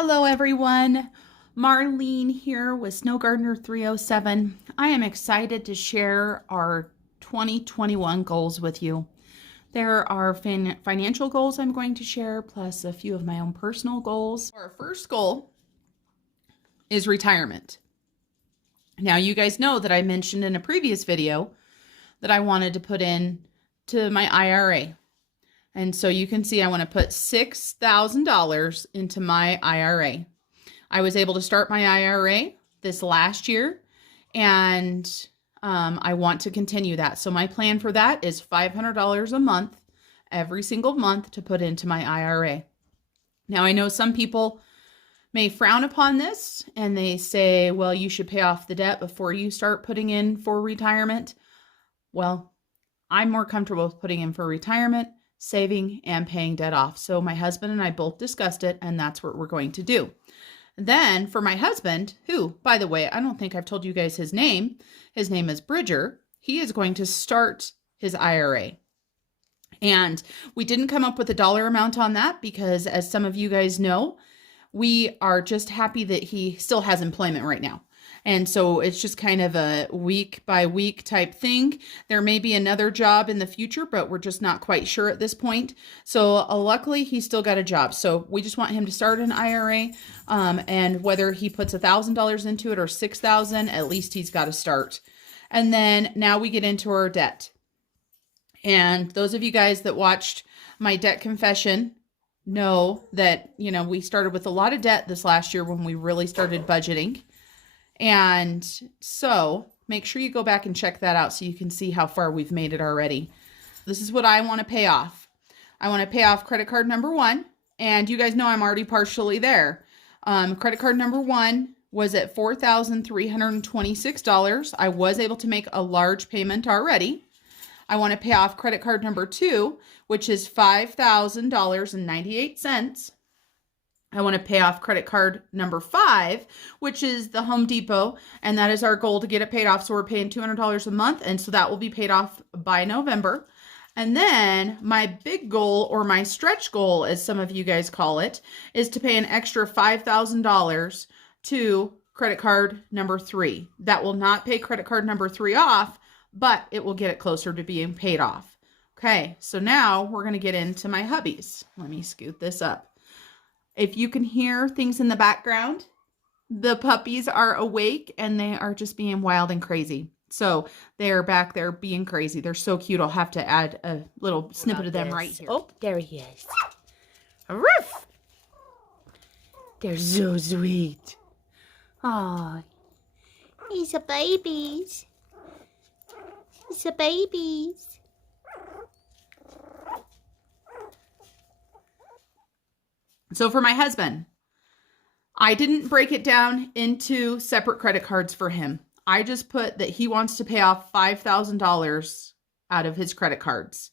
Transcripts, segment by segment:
Hello everyone, Marlene here with Snow Gardener 307. I am excited to share our 2021 goals with you. There are financial goals I'm going to share, plus a few of my own personal goals. Our first goal is retirement. Now you guys know that I mentioned in a previous video that I wanted to put in to my IRA. And so you can see I want to put $6,000 into my IRA. I was able to start my IRA this last year, and I want to continue that. So my plan for that is $500 a month, every single month, to put into my IRA. Now I know some people may frown upon this and they say, well, you should pay off the debt before you start putting in for retirement. Well, I'm more comfortable with putting in for retirement, saving, and paying debt off. So my husband and I both discussed it, and that's what we're going to do. Then for my husband, who, by the way, I don't think I've told you guys his name. His name is Bridger. He is going to start his IRA. And we didn't come up with a dollar amount on that because, as some of you guys know, we are just happy that he still has employment right now. And so it's just kind of a week by week type thing. There may be another job in the future, but we're just not quite sure at this point. So luckily he's still got a job. So we just want him to start an IRA, and whether he puts $1,000 into it or $6,000, at least he's got to start. And then now we get into our debt. And those of you guys that watched my debt confession know that, we started with a lot of debt this last year when we really started budgeting. And so make sure you go back and check that out so you can see how far we've made it already. This is what I want to pay off. I want to pay off credit card number 1. And you guys know I'm already partially there. Credit card number 1 was at $4,326. I was able to make a large payment already. I want to pay off credit card number 2, which is $5,000.98. I want to pay off credit card number 5, which is the Home Depot, and that is our goal to get it paid off. So we're paying $200 a month, and so that will be paid off by November. And then my big goal, or my stretch goal, as some of you guys call it, is to pay an extra $5,000 to credit card number 3. That will not pay credit card number 3 off, but it will get it closer to being paid off. Okay, so now we're going to get into my hubbies. Let me scoot this up. If you can hear things in the background, the puppies are awake and they are just being wild and crazy. So they're back there being crazy. They're so cute. I'll have to add a little snippet of them right here. Oh, there he is. Ruff! They're so sweet. Oh, he's a babies. He's a babies. So for my husband, I didn't break it down into separate credit cards for him. I just put that he wants to pay off $5,000 out of his credit cards.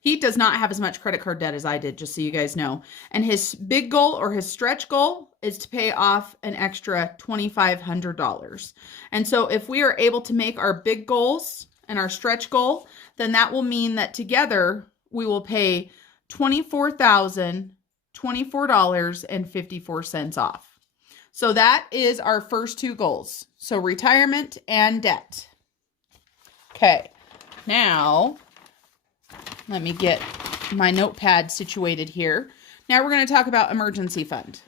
He does not have as much credit card debt as I did, just so you guys know. And his big goal, or his stretch goal, is to pay off an extra $2,500. And so if we are able to make our big goals and our stretch goal, then that will mean that together we will pay $24,024.54 off. So that is our first 2 goals. So retirement and debt. Okay, now let me get my notepad situated here. Now we're going to talk about emergency fund.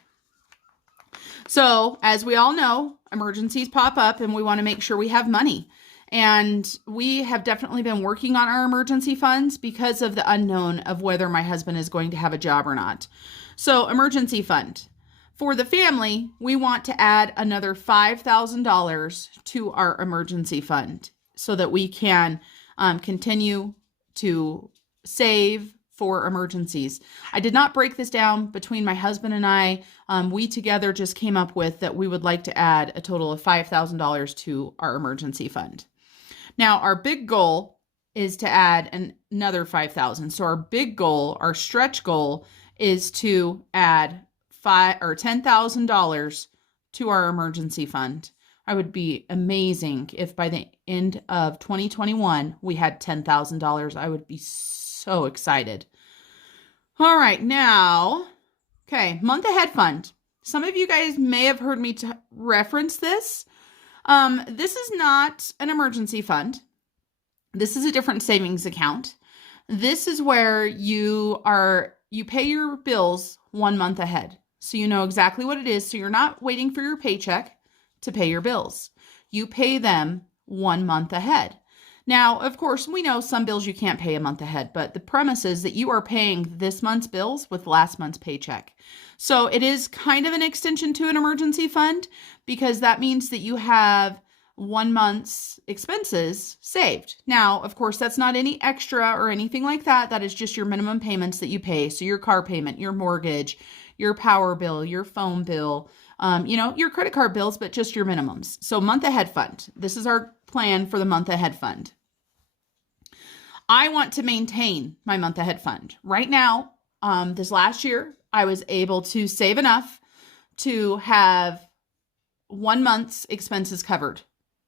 So as we all know, emergencies pop up and we want to make sure we have money. And we have definitely been working on our emergency funds because of the unknown of whether my husband is going to have a job or not. So emergency fund. For the family, we want to add another $5,000 to our emergency fund so that we can continue to save for emergencies. I did not break this down between my husband and I. We together just came up with that we would like to add a total of $5,000 to our emergency fund. Now, our big goal is to add another $5,000. So our big goal, our stretch goal, is to add $10,000 to our emergency fund. I would be amazing if by the end of 2021 we had $10,000. I would be so excited. All right, now, okay, month ahead fund. Some of you guys may have heard me reference this. This is not an emergency fund. This is a different savings account. This is where you pay your bills 1 month ahead. So you know exactly what it is. So you're not waiting for your paycheck to pay your bills. You pay them 1 month ahead. Now, of course, we know some bills you can't pay a month ahead, but the premise is that you are paying this month's bills with last month's paycheck. So it is kind of an extension to an emergency fund because that means that you have 1 month's expenses saved. Now, of course, that's not any extra or anything like that. That is just your minimum payments that you pay. So your car payment, your mortgage, your power bill, your phone bill, your credit card bills, but just your minimums. So month ahead fund. This is our plan for the month ahead fund. I want to maintain my month ahead fund. Right now, this last year, I was able to save enough to have 1 month's expenses covered.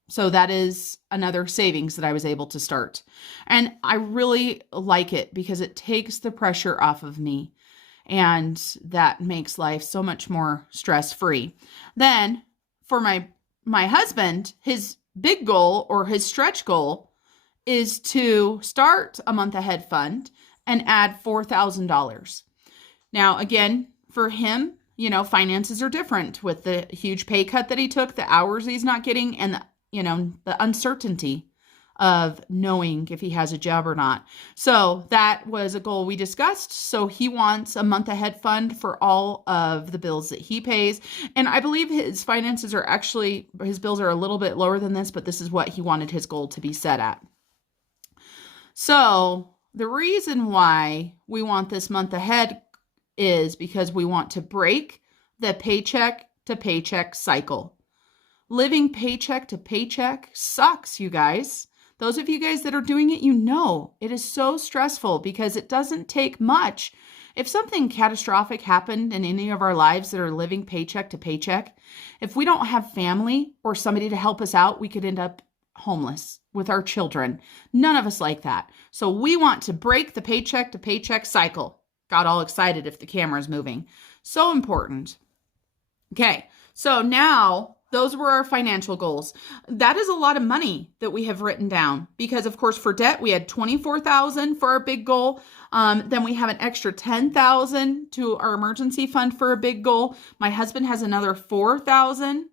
So that is another savings that I was able to start. And I really like it because it takes the pressure off of me. And that makes life so much more stress-free. Then for my husband, his big goal or his stretch goal is to start a month ahead fund and add $4,000. Now, again, for him, finances are different with the huge pay cut that he took, the hours he's not getting, and the uncertainty of knowing if he has a job or not. So that was a goal we discussed. So he wants a month ahead fund for all of the bills that he pays. And I believe his finances are his bills are a little bit lower than this, but this is what he wanted his goal to be set at. So the reason why we want this month ahead is because we want to break the paycheck to paycheck cycle. Living paycheck to paycheck sucks, you guys. Those of you guys that are doing it, it is so stressful because it doesn't take much. If something catastrophic happened in any of our lives that are living paycheck to paycheck, if we don't have family or somebody to help us out, we could end up homeless with our children. None of us like that. So we want to break the paycheck to paycheck cycle. Got all excited if the camera's moving. So important. Okay, so now those were our financial goals. That is a lot of money that we have written down because, of course, for debt, we had $24,000 for our big goal. Then we have an extra $10,000 to our emergency fund for a big goal. My husband has another $4,000.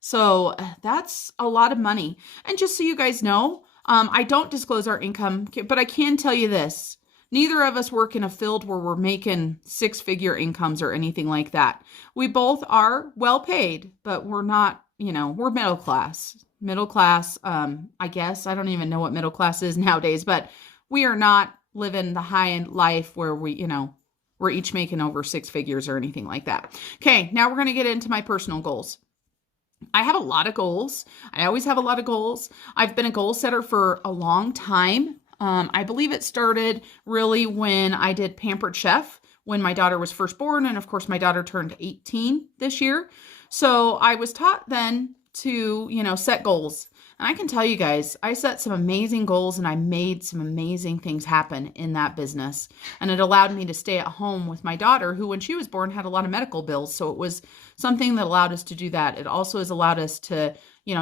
So that's a lot of money. And just so you guys know, I don't disclose our income, but I can tell you this. Neither of us work in a field where we're making six-figure incomes or anything like that. We both are well paid, but we're not, we're middle class. Middle class, I guess. I don't even know what middle class is nowadays, but we are not living the high-end life where we're each making over six figures or anything like that. Okay, now we're going to get into my personal goals. I have a lot of goals. I always have a lot of goals. I've been a goal setter for a long time. I believe it started really when I did Pampered Chef when my daughter was first born. And of course, my daughter turned 18 this year. So I was taught then to, set goals. And I can tell you guys, I set some amazing goals and I made some amazing things happen in that business. And it allowed me to stay at home with my daughter, who when she was born had a lot of medical bills. So it was something that allowed us to do that. It also has allowed us to,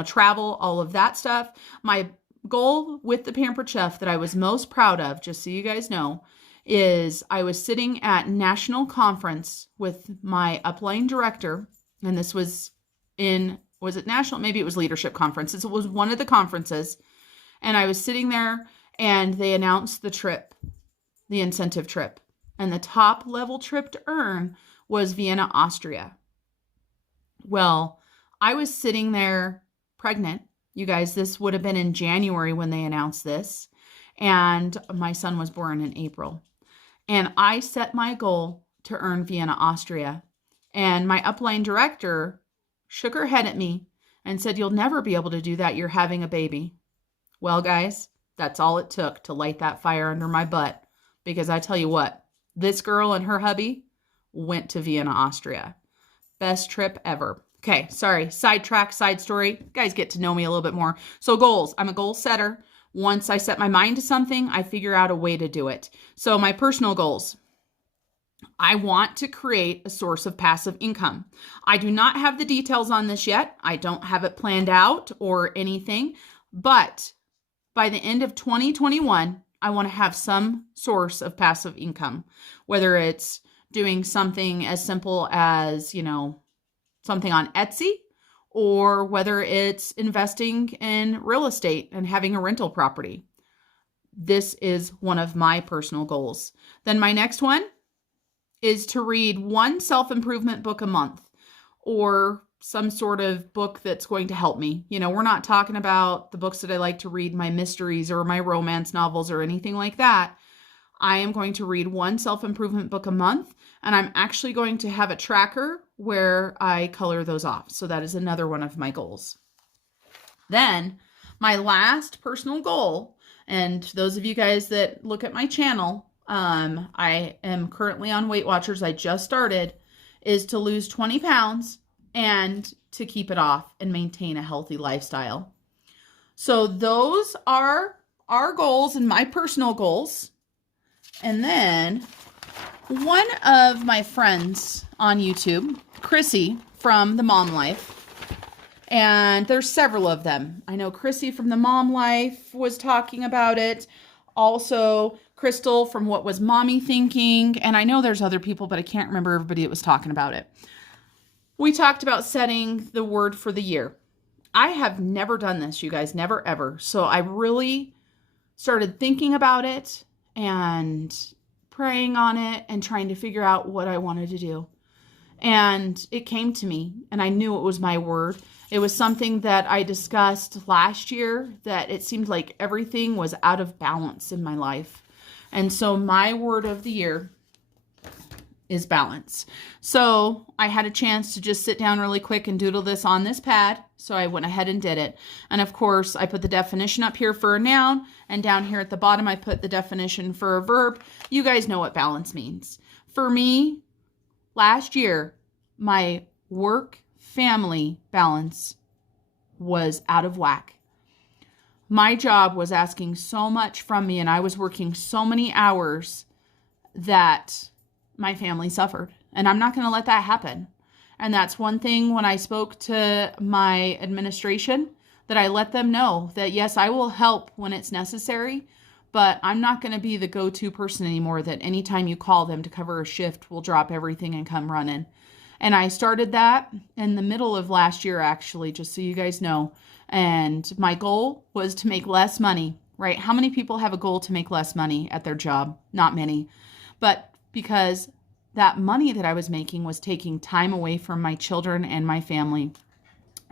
travel, all of that stuff. My goal with the Pampered Chef that I was most proud of, just so you guys know, is I was sitting at national conference with my upline director, and this was it national? Maybe it was leadership conference. It was one of the conferences, and I was sitting there, and they announced the trip, the incentive trip, and the top level trip to earn was Vienna, Austria. Well, I was sitting there pregnant. You guys, this would have been in January when they announced this, and my son was born in April. And I set my goal to earn Vienna, Austria. And my upline director shook her head at me and said, "You'll never be able to do that. You're having a baby." Well, guys, that's all it took to light that fire under my butt. Because I tell you what, this girl and her hubby went to Vienna, Austria. Best trip ever. Okay, sorry, sidetrack, side story. You guys get to know me a little bit more. So goals, I'm a goal setter. Once I set my mind to something, I figure out a way to do it. So my personal goals. I want to create a source of passive income. I do not have the details on this yet. I don't have it planned out or anything, but by the end of 2021, I want to have some source of passive income, whether it's doing something as simple as, something on Etsy, or whether it's investing in real estate and having a rental property. This is one of my personal goals. Then my next one is to read one self-improvement book a month, or some sort of book that's going to help me. We're not talking about the books that I like to read, my mysteries or my romance novels or anything like that. I am going to read one self-improvement book a month, and I'm actually going to have a tracker where I color those off. So that is another one of my goals. Then my last personal goal, and those of you guys that look at my channel, I am currently on Weight Watchers. I just started, is to lose 20 pounds and to keep it off and maintain a healthy lifestyle. So those are our goals and my personal goals. And then one of my friends on YouTube, Chrissy from The Mom Life, and there's several of them. I know Chrissy from The Mom Life was talking about it. Also, Crystal from What Was Mommy Thinking? And I know there's other people, but I can't remember everybody that was talking about it. We talked about setting the word for the year. I have never done this, you guys, never ever. So I really started thinking about it and praying on it and trying to figure out what I wanted to do. And it came to me, and I knew it was my word. It was something that I discussed last year, that it seemed like everything was out of balance in my life. And so my word of the year is balance. So I had a chance to just sit down really quick and doodle this on this pad. So I went ahead and did it. And of course, I put the definition up here for a noun, and down here at the bottom, I put the definition for a verb. You guys know what balance means. For me, last year, my work-family balance was out of whack. My job was asking so much from me, and I was working so many hours that my family suffered. And I'm not going to let that happen. And that's one thing when I spoke to my administration, that I let them know that, yes, I will help when it's necessary, but I'm not going to be the go-to person anymore that anytime you call them to cover a shift, will drop everything and come running. And I started that in the middle of last year, actually, just so you guys know. And my goal was to make less money, right? How many people have a goal to make less money at their job? Not many. But because that money that I was making was taking time away from my children and my family.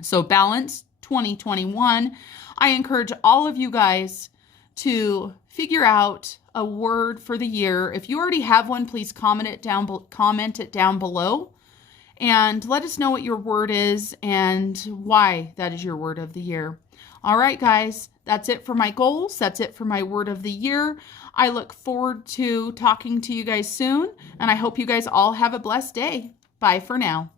So balance 2021. I encourage all of you guys to figure out a word for the year. If you already have one, please comment it down below. And let us know what your word is and why that is your word of the year. All right, guys, that's it for my goals. That's it for my word of the year. I look forward to talking to you guys soon, and I hope you guys all have a blessed day. Bye for now.